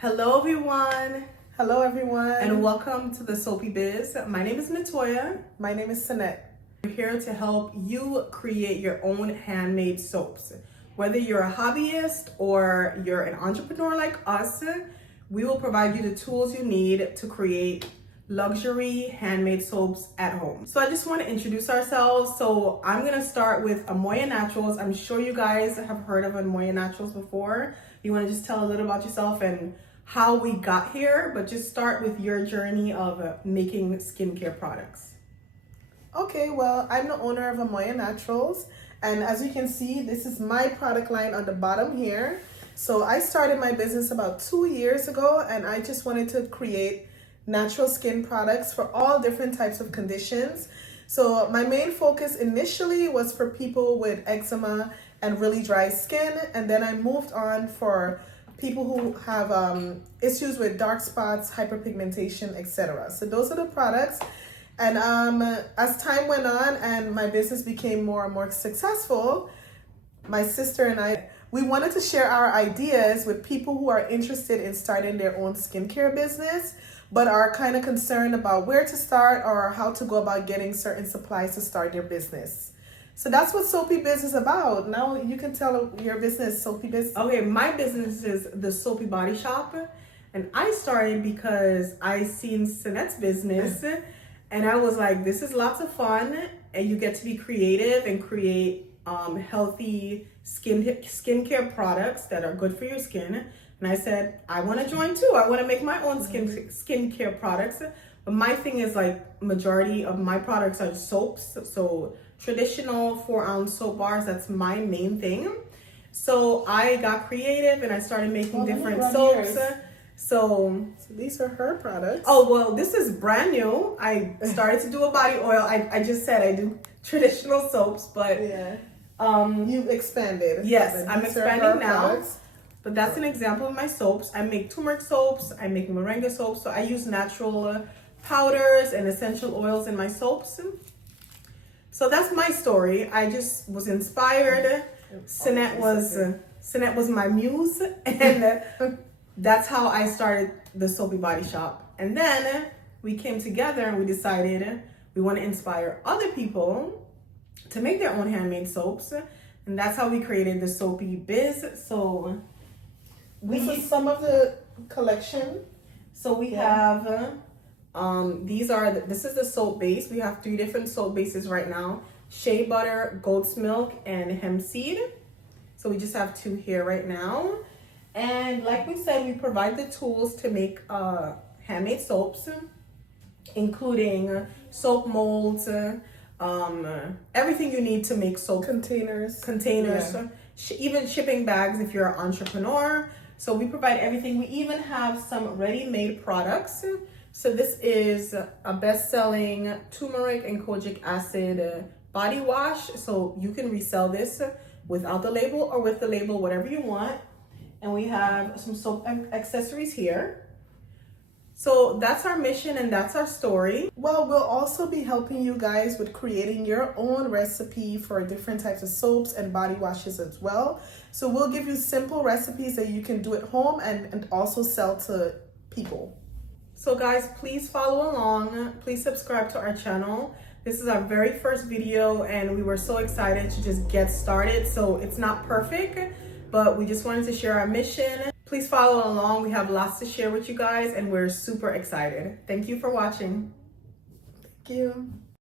Hello everyone, Hello everyone. and welcome to the Soapy Biz. My name is Natoya. My name is Sinette. We're here to help you create your own handmade soaps. Whether you're a hobbyist or you're an entrepreneur like us, we will provide you the tools you need to create luxury handmade soaps at home. So I just want to introduce ourselves. So I'm going to start with Amoya Naturals. I'm sure you guys have heard of Amoya Naturals before. You want to just tell a little about yourself and how we got here, but just start with your journey of making skincare products. Okay, well, I'm the owner of Amoya Naturals, and as you can see, this is my product line on the bottom here. So I started my business about 2 years ago, and I just wanted to create natural skin products for all different types of conditions. So my main focus initially was for people with eczema and really dry skin, and then I moved on for people who have issues with dark spots, hyperpigmentation, etc. So those are the products. And as time went on and my business became more and more successful, my sister and I, we wanted to share our ideas with people who are interested in starting their own skincare business, but are kind of concerned about where to start or how to go about getting certain supplies to start their business. So that's what Soapy Biz is about. Now you can tell your business, Soapy Biz. Okay, my business is the Soapy Body Shop, and I started because I seen Sinette's business, and I was like, this is lots of fun, and you get to be creative and create healthy skincare products that are good for your skin. And I said, I want to join too. I want to make my own skincare products. But my thing is, like, majority of my products are soaps. So traditional 4-ounce soap bars, that's my main thing. So I got creative and I started making different soaps. So these are her products. Oh, well, this is brand new. I started to do a body oil. I just said I do traditional soaps, but yeah. You've expanded. Yes, I'm expanding now. Products. But that's an example of my soaps. I make turmeric soaps, I make moringa soaps, so I use natural powders and essential oils in my soaps. So that's my story. I just was inspired. Sinette was my muse, and that's how I started the Soapy Body Shop. And then we came together and we decided we want to inspire other people to make their own handmade soaps, and that's how we created the Soapy Biz. So this is some of the collection. So we have this is the soap base. We have 3 different soap bases right now: shea butter, goat's milk, and hemp seed. So we just have 2 here right now. And like we said, we provide the tools to make handmade soaps, including soap molds, everything you need to make soap. Containers, yeah. Even shipping bags if you're an entrepreneur. So we provide everything. We even have some ready-made products. So this is a best-selling turmeric and kojic acid body wash. So you can resell this without the label or with the label, whatever you want. And we have some soap accessories here. So that's our mission and that's our story. Well, we'll also be helping you guys with creating your own recipe for different types of soaps and body washes as well. So we'll give you simple recipes that you can do at home and also sell to people. So guys, please follow along. Please subscribe to our channel. This is our very first video and we were so excited to just get started. So it's not perfect, but we just wanted to share our mission. Please follow along. We have lots to share with you guys and we're super excited. Thank you for watching. Thank you.